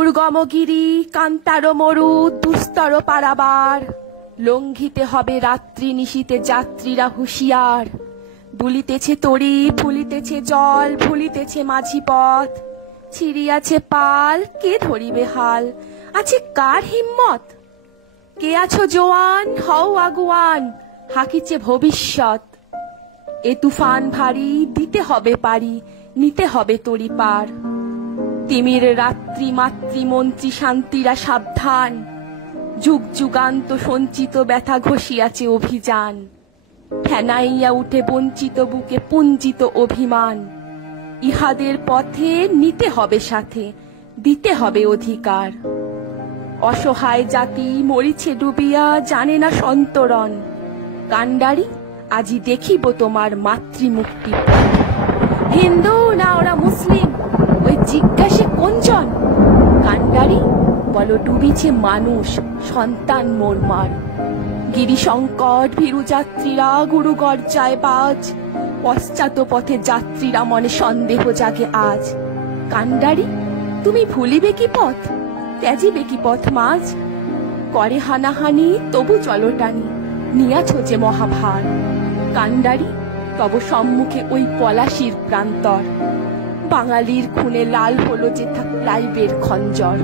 দুর্গমগিরি কান্তার মরু দুস্তর পারাবার, লঙ্ঘিতে হবে রাত্রি নিশীতে যাত্রীরা হুঁশিয়ার। দুলিতেছে তরি ফুলিতেছে জল ভুলিতেছে মাঝি পথ, ছিড়িয়াছে পাল কে ধরিবে হাল, আছে কার হিম্মত? কে আছো জোয়ান হও আগুয়ান, হাকিছে ভবিষ্যৎ। এ তুফান ভারী দিতে হবে পারি, নিতে হবে তরি পার। তিমির রাত্রি মাতৃমন্ত্রী শান্তিরা সাবধান, যুগ যুগান্ত সঞ্চিত ব্যথা ঘষিয়াছে অভিযান। ফেনাইয়া উঠে বঞ্চিত বুকে পুঞ্জিত অভিমান, ইহাদের পথে নিতে হবে সাথে, দিতে হবে অধিকার। অসহায় জাতি মরিছে ডুবিয়া জানে না সন্তরণ, কান্ডারি আজি দেখিব তোমার মাতৃমুক্তি। হিন্দু না ওরা মুসলিম ওই জিজ্ঞাসে কোনজন? কান্ডারি বলো ডুবিছে মানুষ সন্তান মোরমার। গিরি সংকট ভীরু যাত্রীরা গুরু গর্জায় বাজ, পশ্চাৎ পথে যাত্রীরা মনে সন্দেহ জাগে আজ। কান্ডারি তুমি ভুলিবে কি পথ, ত্যাজিবে কি পথ মাঝ? করে হানাহানি তবু চলটানি, নিয়াছ যে মহাভার। কান্ডারি তব সম্মুখে ওই পলাশির প্রান্তর, বাঙালির খুনে লাল হলো যেথা ক্লাইবের খঞ্জর।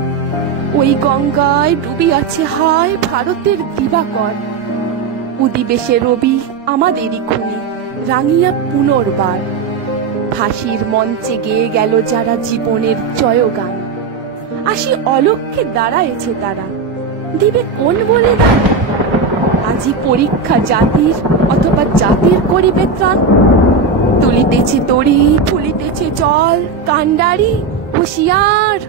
ওই গঙ্গায় ডুবিয়াছে হায় ভারতের দিবাকর, উদিবেশে রবি আমাদেরই খুনে রাঙিয়া পুনর্বার। ফাঁসির মঞ্চে গেয়ে গেল যারা জীবনের জয়গান, আসি অলক্ষ্যে দাঁড়ায়েছে তারা, দিবে কোন বলে দান? আজি পরীক্ষা জাতির অথবা জাতির করিবে ত্রাণ। তুলিতেছে তরি ফুলিতেছে জল, কান্ডারি হুঁশিয়ার।